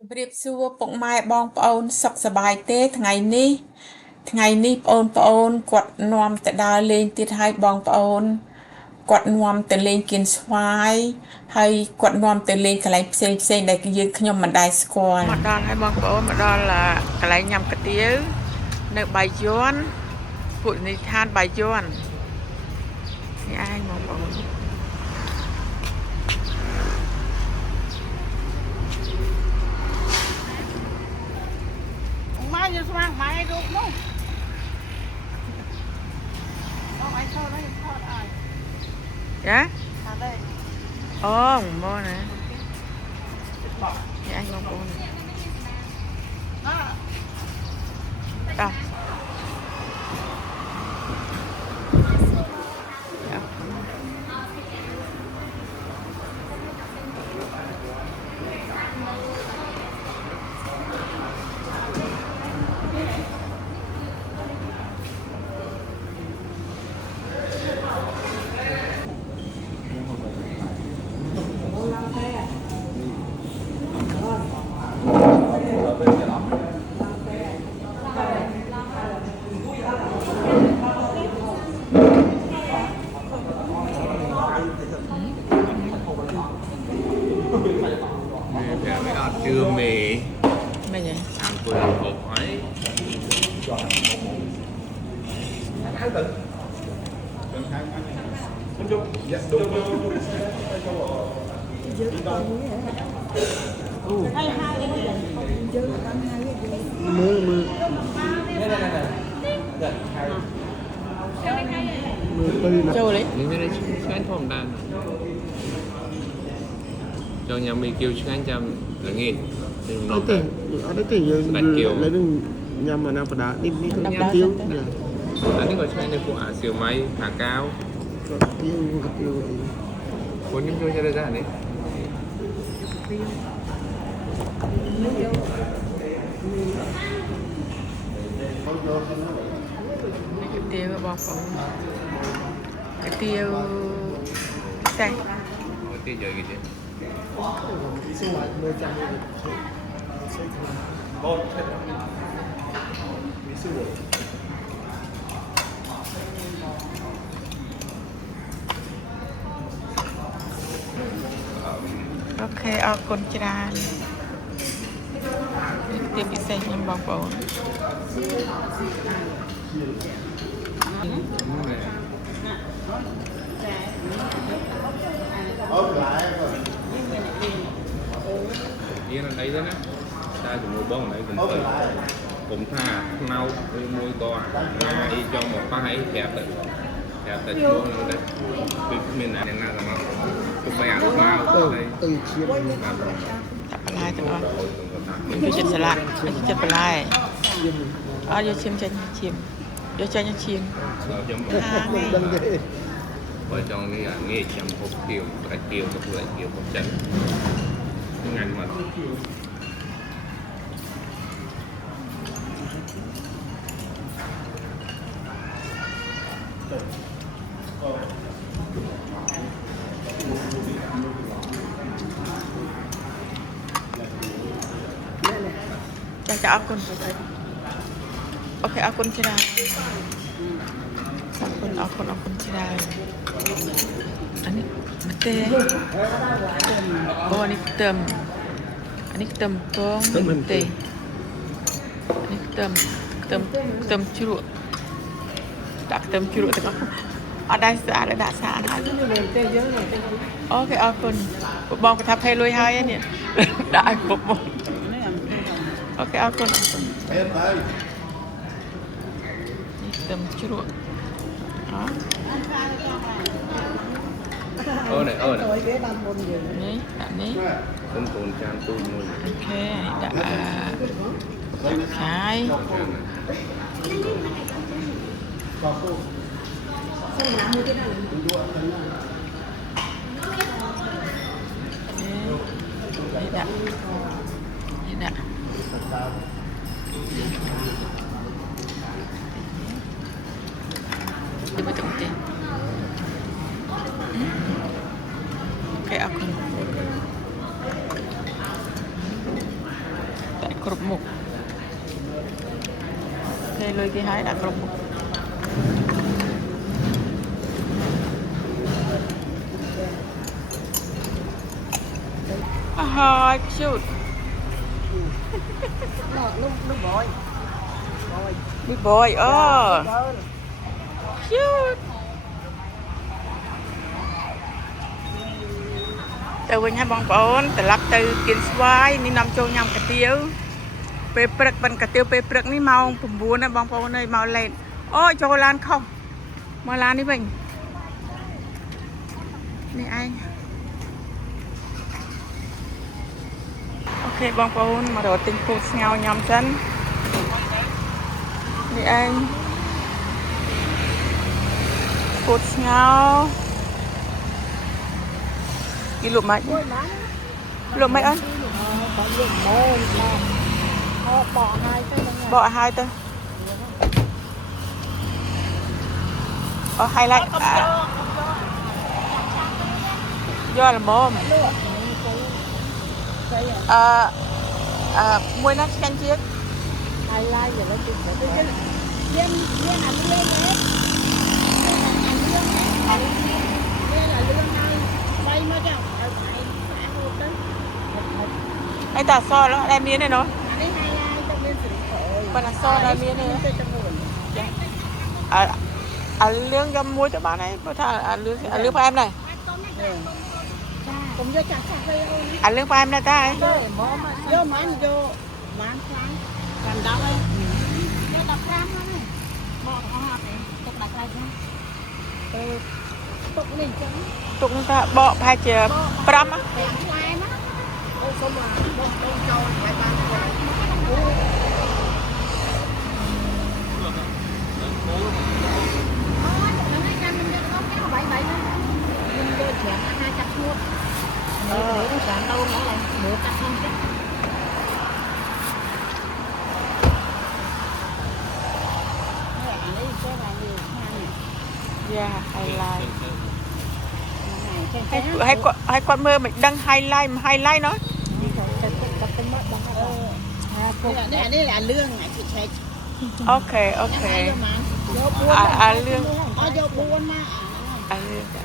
ជំរាបសួរពុកម៉ែបងប្អូនសុខសប្បាយទេថ្ងៃនេះបងប្អូនគាត់នាំទៅដើរលេងទៀតហើយបងប្អូនគាត់នាំទៅលេងគៀនស្វាយហើយគាត់នាំទៅលេងកន្លែងផ្សេងដែលយើងខ្ញុំមិនដែលស្គាល់មកដល់ហើយបងប្អូនមកដល់កន្លែងញ៉ាំកាទៀវនៅបាយ័នពុទ្ធនិស្ថានបាយ័ននេះឯងបងប្អូនmai giờ sang mai được không? Đâu ai thôi đấy, thôi ai? Dạ? À đây. Ồ, mua nè. Dạ anh mua nè. Đâu? Chưa mì Mày vậy? ăn vừa cột ấy Châu đấy. những cái đấy sáng không đan cho nhà mì kêu sáng trăm là nghe ở đây thì lấy đường nhằm mà nam đá đi tiêu anh ấy gọi sáng đây phụ siêu máy thả cao tiêu có những cho ra đấy Cái tiêu bò phồng. Cái tiêu đây. cái tiêu giờ gì chứ Ok, ở con trà tiêu bị xe nhầm bò phồng. yên là đấy đó nè ta chỉ mua bông này cũng tha nâu môi to nga y cho một tay đẹp tại chỗ luôn đấy mình này là mà cũng phải ăn mau đây từ chiếc Chặt bà lai tụi con. Mình cứ chặt salad, mình cứ chặt bà lai. Vô chim cho chim. Vô cho chim. vợ chồng đi nghe chăm hộp kiều lại kiều một trận ngành mà Chào con. Ok, con chưa nào. Akun sila. Ani mete. Oh, ani ketem. Ani ketem tong mete. Ani ketem curuk. Tak ketem curuk tengok. Ada dasar. Ok, akun. Bong kata pay lui hai ni. Dah aku bong. Ok, akun. Ni ketem curuk. này Ní, đặt ní. không còn chan tôi mua Ok, đặt khai. Đây đặt. Dia betul-betul. Kayak aku. គ្រប់មុខគេលុយគេឲ្យដាក់គ្រប់មុខអើហើយ cute លោកបយ Big boy អូ cute ទៅវិញហើយបងប្អូនត្រឡប់ទៅគៀនស្វាយនេះនាំចូលញ៉ាំកាទៀវពេលព្រឹកបិណ្ឌកាទៀវពេលព្រឹកនេះម៉ោង 9 ហើយបងប្អូនអើយមកលេតអូចូលឡានខុសមកឡាននេះវិញនេះឯងអូខេបងប្អូនមករកទិញពូជស្ងោរញ៉ាំសិននេះឯងពូជស្ងោរគេលក់ម៉េចលក់ម៉េចអើយ បកហើយទៅ បកឲ្យហើយទៅអូ highlight យកល្មមមួយណាឆ្ងាញ់ជាង ហើយឡាយយកទៅទៅយើងអាលឿនទេអាលឿនហើយស្បៃមកចាំឲ្យស្អែកហូតទៅ អីតាសអត់ដែលមានទេណូ នេះហើយឡាយទៅមានសេរីអូយ ប៉ុន្តែសដែលមានទេ ទៅជាមួយ អាលឿងយកមួយទៅបានហើយព្រោះថាអាលឿងផ្អែមដែរ ខ្ញុំយកចាក់ចាក់ទៅអូន អាលឿងផ្អែមដែរតា យកមកមិនយកបានខ្លាំងបាន10ហើយយក15ហ្នឹងមកអស់ទេទុកដាក់ខ្លាំងហ្នឹងទៅទុកនេះអញ្ចឹង ទុកនេះថាបកប្រហែលជា5 5ខ្លែណាអូសុំមកបងចូលឲ្យបានខ្លាំងអូថ្ងៃចាំមិនយកដល់គេបាយបាយហ្នឹងខ្ញុំយកច្រាំអាហារចាក់ឈួតនេះចាំដូរមកឡើងមើលកាត់ខ្ញុំទេ យ៉ា highlight ឲ្យគាត់មើលមិនដឹង highlight មិន highlight ណោះ នេះlà lương này chị thấy អូខេអូខេអាលឿង vô buôn mà អាលឿងចា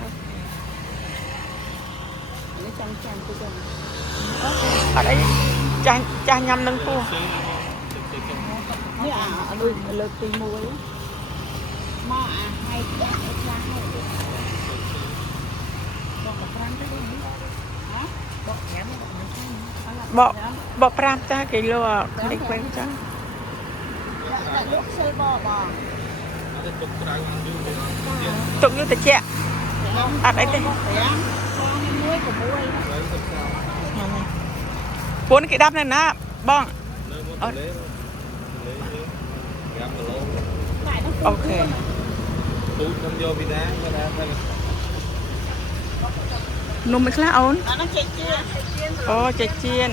nó chăn chăn tôi chăn អត់អីចាស់ញ៉ាំនឹងពោះ នេះអាលើកទី1មកអាឲ្យចាស់ឲ្យចាស់ឲ្យបក5ទៅនេះហ៎បក5បបកក5ចាគីឡូនេះវិញចា ដាក់លុកសើបប ទុកយូរតិចអត់អីទេ 5 6 ពួនគេដាប់នៅណាបងអូខេ ទូខ្ញុំយកពីណាគេថា នំមិនខ្លះអូន អានោះចេកជៀន អូចេកជៀន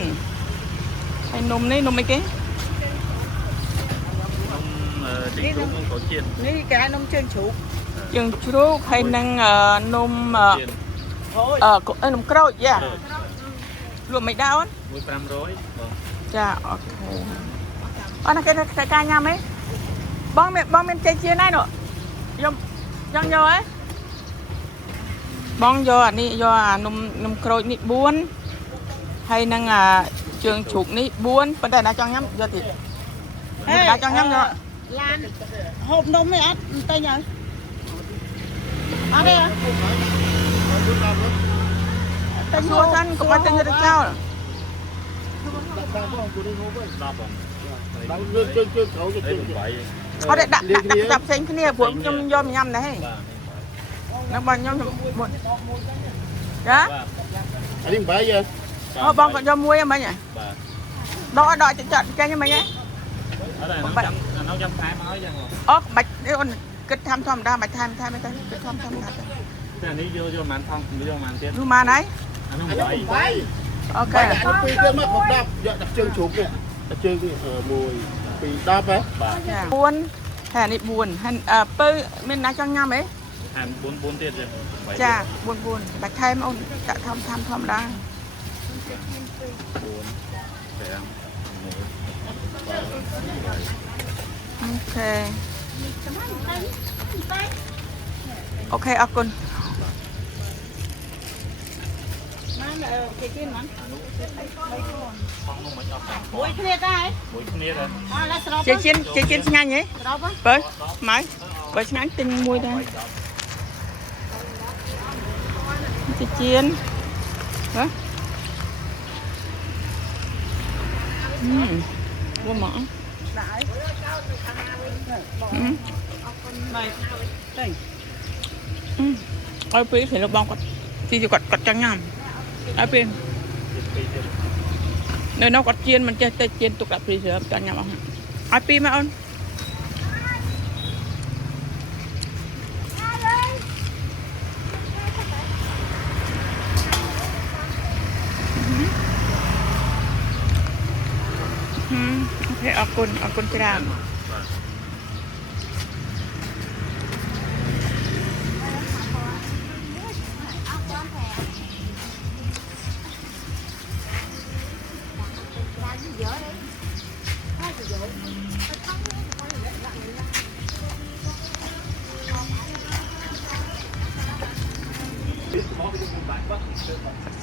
ហើយនំនេះនំអីគេ នេះនំកោជាតិ នេះគេហៅនំជើងជ្រូក ជើងជ្រូកហើយនឹងនំ អូយ នំក្រូចយ៉ាលក់មិនដែរអូន 1500បង ចាអូខេអូនគេធ្វើការញ៉ាំហ៎បងមានចេកជៀនហើយនោះខ្ញុំចង់យកហ៎បងយកអានេះយកអានំក្រូចនេះ4ហើយនឹងជើងជ្រូកនេះ4ប៉ុន្តែណាចង់ញ៉ាំយកទៀតណាចង់ញ៉ាំយក ឡានហូបនំឯអត់តែញ៉ាំអត់ទេ តែសួរសិនកុំឲ្យទិញទៅចោល 10បង ដល់យើងជើងក្រោយទៅ អត់ទេដាក់ផ្សេងគ្នាព្រោះខ្ញុំយកញ៉ាំដែរហ៎នឹងបងខ្ញុំចា អានេះបាយយើ អូបងក៏យកមួយហ្មងហ៎ បាទ ដកចាក់ចាញ់ហ្មងហ៎ អត់ទេnóចាំថែមឲ្យចឹងបង អូបាច់អូនគិតធម្មតាបាច់ថែមទៅគិតធម្មតា តែនេះយកមិនថងយកមិនទៀត យូរម៉ានហើយ អានោះ បាយ បាយ អូខេ អានោះពីទៀតមក10យកដាក់ជើងជ្រូកនេះដាក់ជើងនេះ1 2 10ហ៎ បាទ ចា4ហើយនេះ4ហើយពៅមានណាចង់ញ៉ាំហ៎ ថែម4ទៀតចឹង ចា4បាច់ថែមអូនដាក់ធម្មតា 4 5 6 โอเคเอาคุณ cái kia mà muối kia đây chị chiên nhanh nhỉ với máy với nhanh tinh muối đây chị chiên hả vô mỡ ôi phí thì nó bong quạt chỉ quạt trắng nhầm ai pin nơi nó quạt chiên mình chơi tay chiên tục đặt phí sữa trắng nhầm không ai pin mà ơn ok akun ceram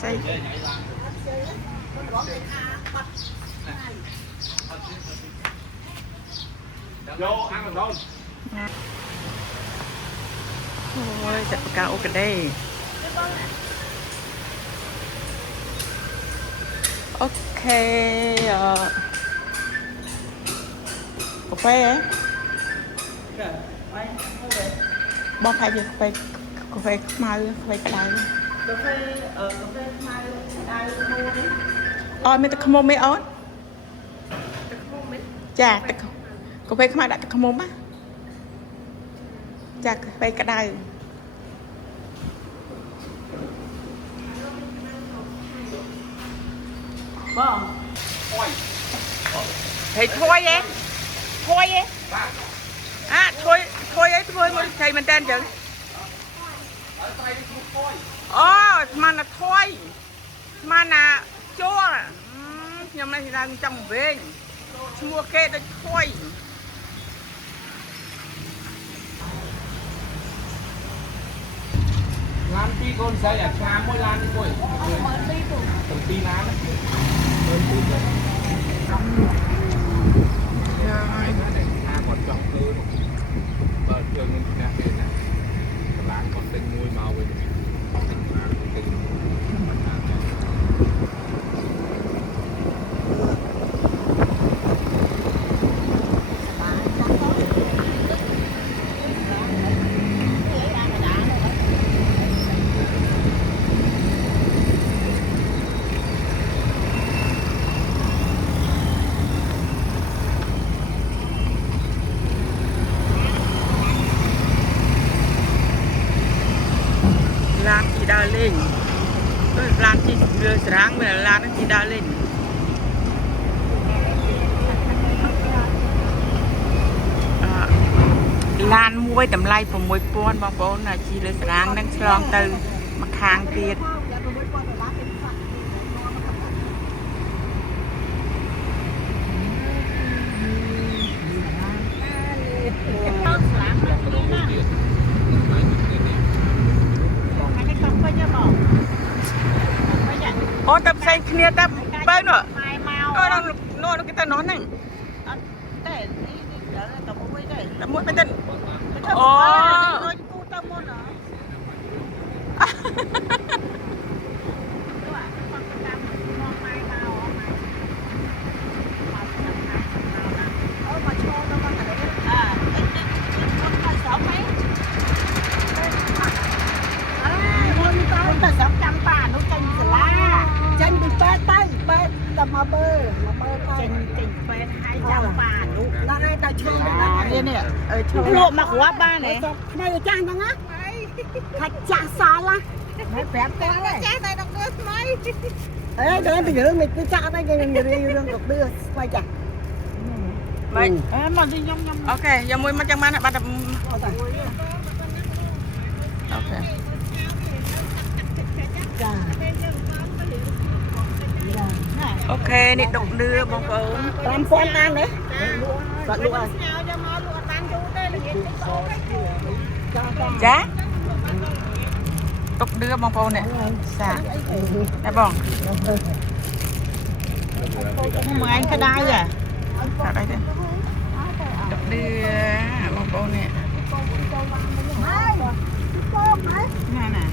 xây vô ăn rồi thôi. ôi chặt cao ok đây ok cà phê bom hay gì cà phê mai cà phê cái này cà phê mai đây mua đi ôi mình tập mồm mấy ớt chà cà phê mai đã tập mồm á chà cà phê cái này vâng thì thôi em à thôi ấy thôi thầy mình tên chứ mà là thôi mà là chua nhưng mà thì đang trong về mua kê được thôi Lan pi con xây à cha mỗi lan đi coi từng pi lan ai nói này cha một chọc cơ bờ trường mình nè đây nè bạn con tên nuôi màu về lan chỉ đào lên lan chỉ đưa sáng mà lan nó chỉ đào lên lan muối tầm lai của muối pôn bong bóng là chỉ đưa sáng đang tròn từ mặt hàng tiền ô tập xây kia tập bao nữa nó cái ta nói này tập mũi bên tên ô mà bơ chỉnh phết hai trăm bà đúng nó đây ta chưa đây nè lộ mặc quá ba này đây là trang thằng á thạch chả xa la mấy phép cái này trang này đọc đưa mấy ấy đó thì nhớ mình cứ chả đây người đương đọc đưa quay chả vậy mà đi nhông ok giờ mùi mà chẳng bán bạn ok ok đi đụng đưa bông bông làm phone ăn đấy bạn lụa ចាទុកដឿបងប្អូននេះចាតែបងមួយឯងក្តៅហ៎អត់អីទេទុកដឿបងប្អូននេះណាណា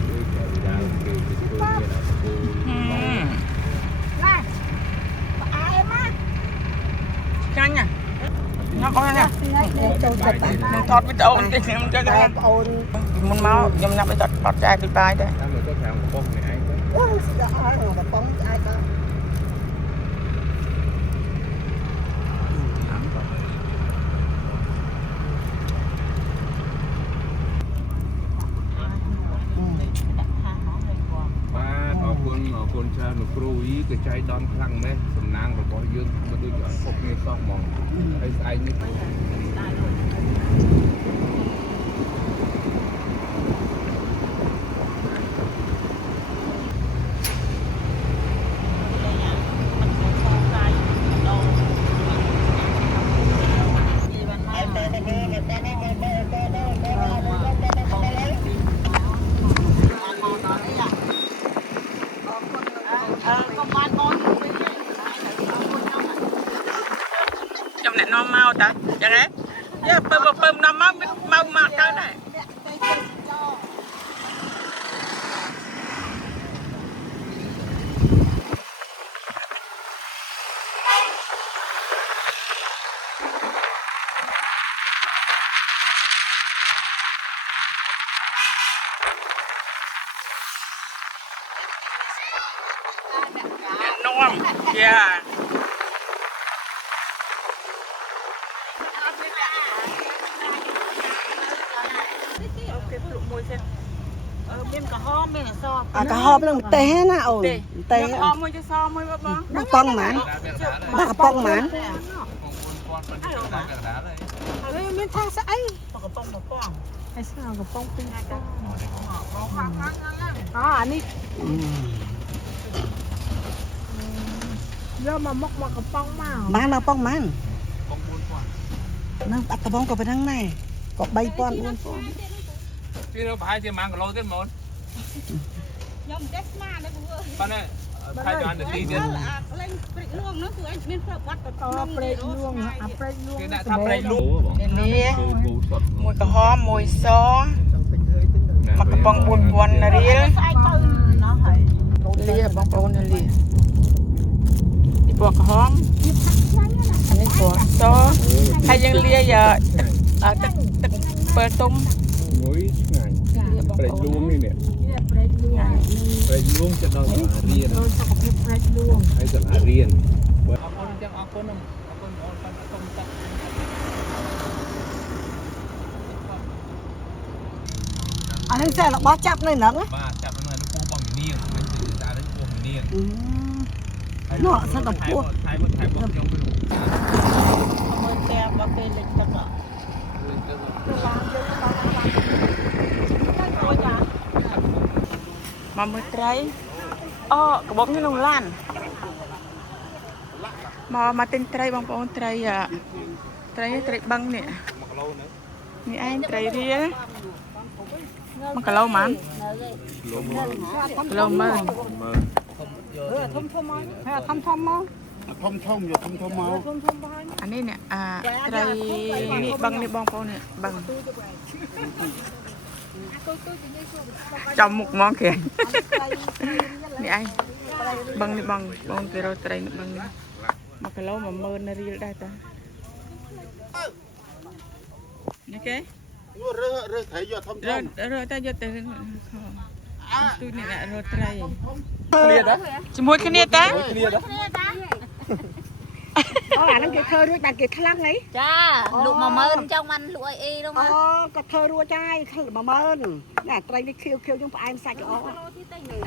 ចាញ់ណាបងណាខ្ញុំថតវីដេអូបន្តិចខ្ញុំចង់ឲ្យបងប្អូនមុនមកខ្ញុំណាប់ឲ្យថតបត់ចាយពីបាយដែរតាមទៅខាងកំប៉ុងនេះឯងអូស្ដាប់ឲ្យកំប៉ុងចាយទៅអរគុណច្រើនលោកគ្រូយីក៏ចៃដន្យខ្លាំងម៉េះសំណាងរបស់យើងក៏ដូចជាអត់ពុកគ្នាសោះហ្មងហើយស្អែកនេះខ្ញុំអ្នកនាំមកតើចឹងហ៎យើពើនាំមកទៅដែរនាំយ៉ាមានក្រហមមានអសក្រហមនឹងម្ទេសណាអូនម្ទេសក្រហមមួយទៅសមួយបងកំប៉ុងហ្មងដាក់កំប៉ុងហ្មងហើយមានថាស្អីកំប៉ុងមកប៉ងហើយស្ងកំប៉ុងពីរកាអានេះយកមកមុខមកកំប៉ុងមកបានមកប៉ុងហ្មងនឹងបាត់កំប៉ុងក៏ប៉ុណ្ណឹងដែរក៏3000 4000ពីនៅប្រហែលជា1គីឡូទៀតហ្មងខ្ញុំមិនចេះស្មានទេបងអើយប៉ុន្តែខែបាននាទីទៀតលេងព្រែកលួងនោះគឺអញមានប្រាប់បាត់ទៅព្រែកលួងព្រែកលួងគេដាក់ថាព្រែកលួងនេះមួយក្រហមមួយសមកកំប៉ុង4000រៀលស្អែកទៅណោះហើយលាបងប្អូនលានេះពណ៌ក្រហមអានេះពណ៌សហើយយើងលាទឹកពេលទុំមួយឆ្ងាញ់ព្រែកលួងនេះព្រែកលួងព្រែកលួងจะដល់សាលារៀនដូចសុខភាពព្រែកលួងហើយសាលារៀនអរគុណទាំងអរគុណបងប្អូនបានសុំទឹកអានេះតែរបស់ចាប់នៅហ្នឹងបាទចាប់នៅនោះពូបងនាងមិនគឺតានេះពូនាងនោះសិនតែពូថៃបងខ្ញុំទៅមើលតែដល់ពេលលេខទឹកមកមើលត្រីអូកបុកនេះក្នុងឡានមកទិញត្រីបងប្អូនត្រីបឹងនេះនេះឯងត្រីរៀល1គីឡូហ្មងគីឡូមើលធំមកអានេះនេះត្រីនេះបឹងនេះបងប្អូននេះបឹងចំមុខហ្មងគេនេះឯងបឹងនេះបងគេរកត្រីនេះបឹងនេះ1គីឡូ10000រៀលដែរតានេះគេរើសត្រីយកធំរើតែយកទៅទូនេះអ្នករកត្រីគ្នាតាជាមួយគ្នាតាអូអាហ្នឹងគេធ្វើរួចបានគេខ្លាំងហីចាលក់10000ចង់បានលក់អីនោះអូក៏ធ្វើរួចហើយធ្វើ10000ណាត្រីនេះខៀវយើងផ្អែមសាច់ល្អ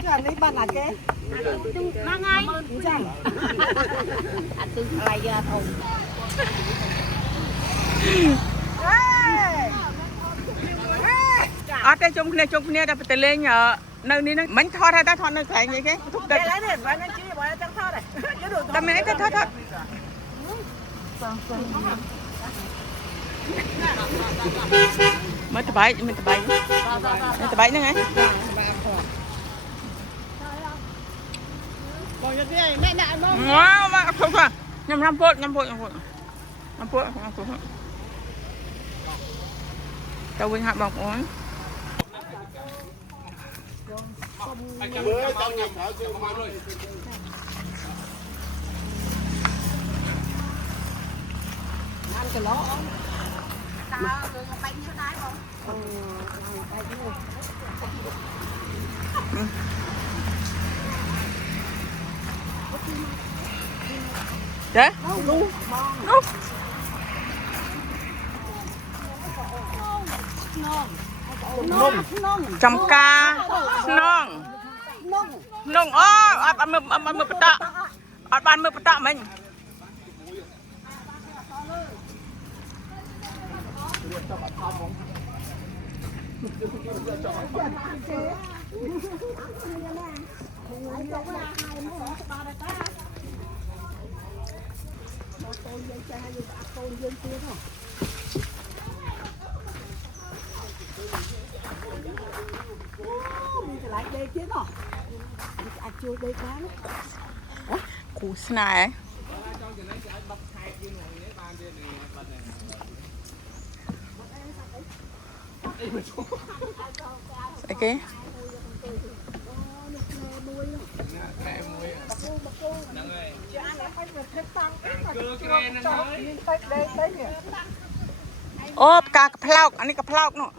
ចានេះបានអាគេហ្នឹងហើយចាអត់ទិញថ្លៃយកធំអត់ទេជុំគ្នាតែទៅលេងនៅនេះហ្នឹងមិនថតហើយតែថតនៅកន្លែងនេះគេទុកទឹកនេះបានជីបើចង់ថតហ៎តែមានអីទៅថត mới từ bảy nữa ngay wow mà không phải năm phút tao quên hạt bọc uống ăn cái ló đấy trong ca nong ăn mực bata mình lại đây chứ nó ăn chui đây cá củ này ok ô cáกระเพราอันนี้กระเพราเนาะ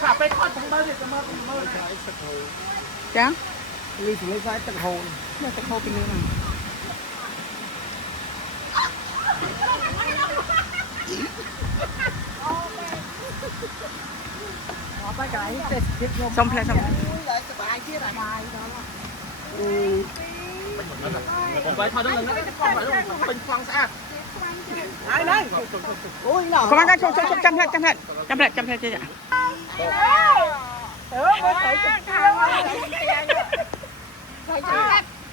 ขับไปทอดถึงเบอร์จะมาเป็นเบอร์ จ้ะ มีถึงไฟตะโกน เนี่ยตะโพเป็นยังไง ไปไก่เด็ดเด็ดลม xong rồi xong สบายที่ระบายđó ผมไปทอดทั้งนึงนะฟองไปเป็นฟองสะอาด này này ôi nhỏ không ăn chụp chăm hết chứ ạ có thấy cái thang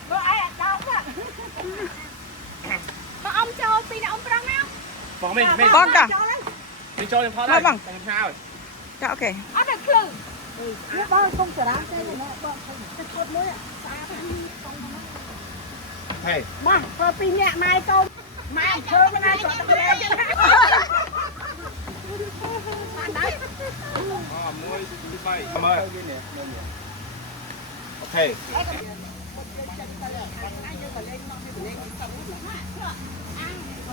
có ai ở đâu á có ông cho pin ông prang nào ฟองไม่ con cả ไม่โจนพอแล้วบังเป็นข้าว dạ ok ở được khử nếu bao không trở đáng đây này bao không cái chuột mới à เฮ้ย mà có pin nhẹ mai câu mai chơi cái này chọn được đấy อ๋อมวยไป ทำไมโอเค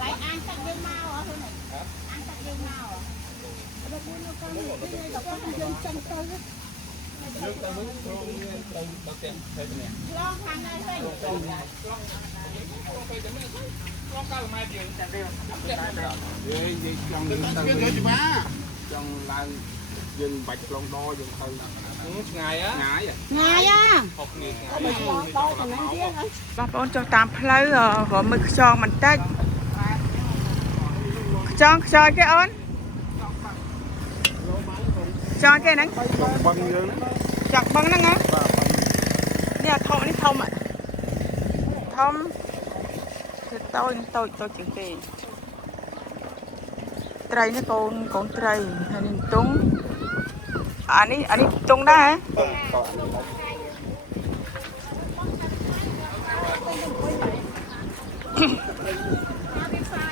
lại ăn tắc dương mau hả thôi này ăn tắc dương mau hả lo thằng này thôi ยังลางยังบัดลงดอยังเคย ngày á ง่าย ngày á 6 ngày bà con cho tam plei rồi mực tròn mình tách tròn cái ớn tròn cái nắng ต้องบังเยอะนะ chặt băng nắng á nè thông đi thông ạ thông thì tôi chừng tiền trai nó con trai hình tung anh ấy tung đó hả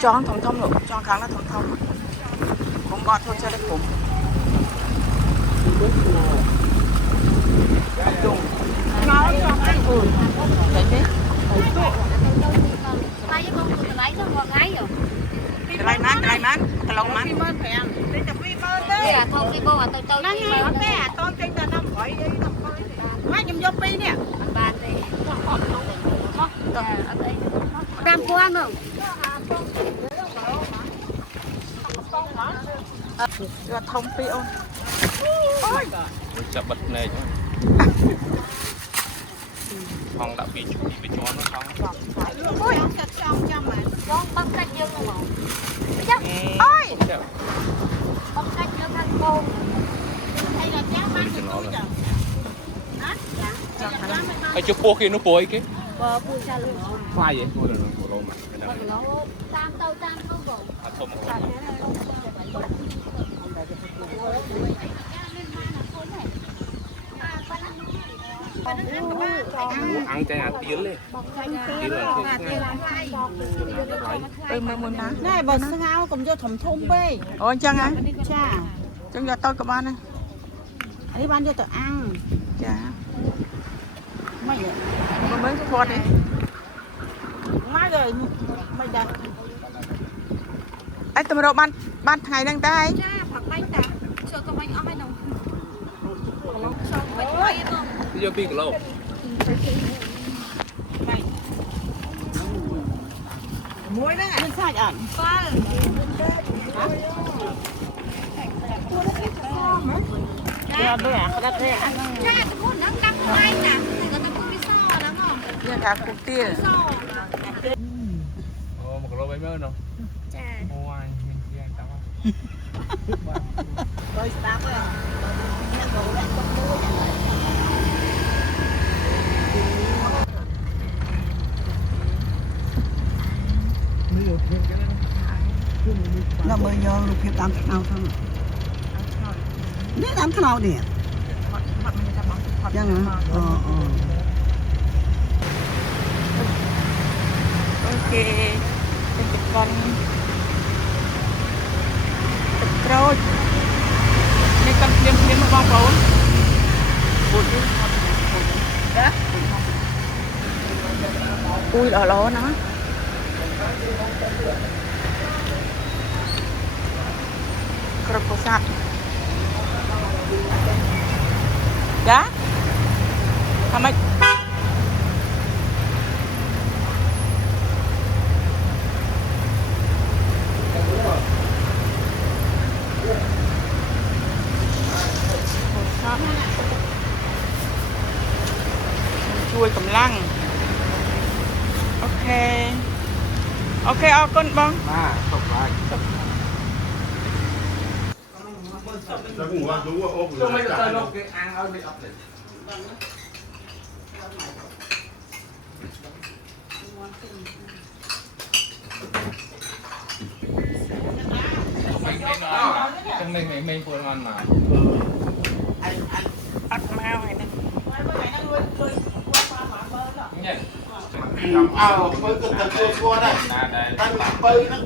cho thông luôn cho kháng là thông cũng gọt thôi cho đấy cũng dùng ngon lắm đấy chứ lấy với con tôi lấy nó ngon ngay rồi cái này mát cái lông mát đây là thông đi cô à tôi nó nghe bé à tôi trên là năm gọi đi năm coi mấy nhầm vô pi nè bàn thì cam quan rồi là thông pi ôn chập bật này phòng đã bị cho nó xong ôi sạch xong cho mà con băng canh dương mà ôi băng canh dương thành cô hay là chắc mình chỉ nó là ai chụp po kia nó po ấy cái បើពូចាលំ phai vậy thôi là nó của lô mà cái nào តាមទៅតាមទៅបង à thôm ăn cái ăn tiến lên tiến là cáiមើលមួយណា ណែបើស្ងោកុំយកធំធំពេក អូអញ្ចឹងហ៎ ចា អញ្ចឹងយកតូចក៏បានដែរ អានេះបានយកទៅអាំង ចា មិន មើលគាត់ទេ មកហើយមិនដែរ អីតម្រូវបានថ្ងៃហ្នឹងតែឯង ចាផឹកបាញ់តាចូលក៏បាញ់អស់ហើយនោះចូលបាញ់បាយបង vô pi của lô មួយហ្នឹងអានេះសាច់អត់ 7 យកដូចអាក្តាប់ទេអា ចាតពុនហ្នឹងដាំបាយតាក៏ទៅពុនពិសហ្នឹងហ៎ យើងថាគុកទៀល ស ô một lô bấy mơ đâu ចា ôi mình kia tao បើស្ដាប់ទេអ្នកក៏លាក់ទៅមួយ nó mới vô lục hiệp đám thao thôi biết đám thao nè chẳng hả okเป็นจุดก่อนตึกโปรยนี่กันเตรียมมาบางโปรยพูดดิอุ้ยหล่อๆนะกระปุกสัตว์จ้ะทำไมช่วยกำลังโอเคเอาก้นบ้าง à không phải Nó cũng qua đúng rồi, ốp cho rồi. mấy cái tay nó cái ăn ở đây ấp này mình vừa ngon mà อัดมาไว้นะ nhận Ao, mới cần thật chua chua đây. đây Tay mình bơi nó,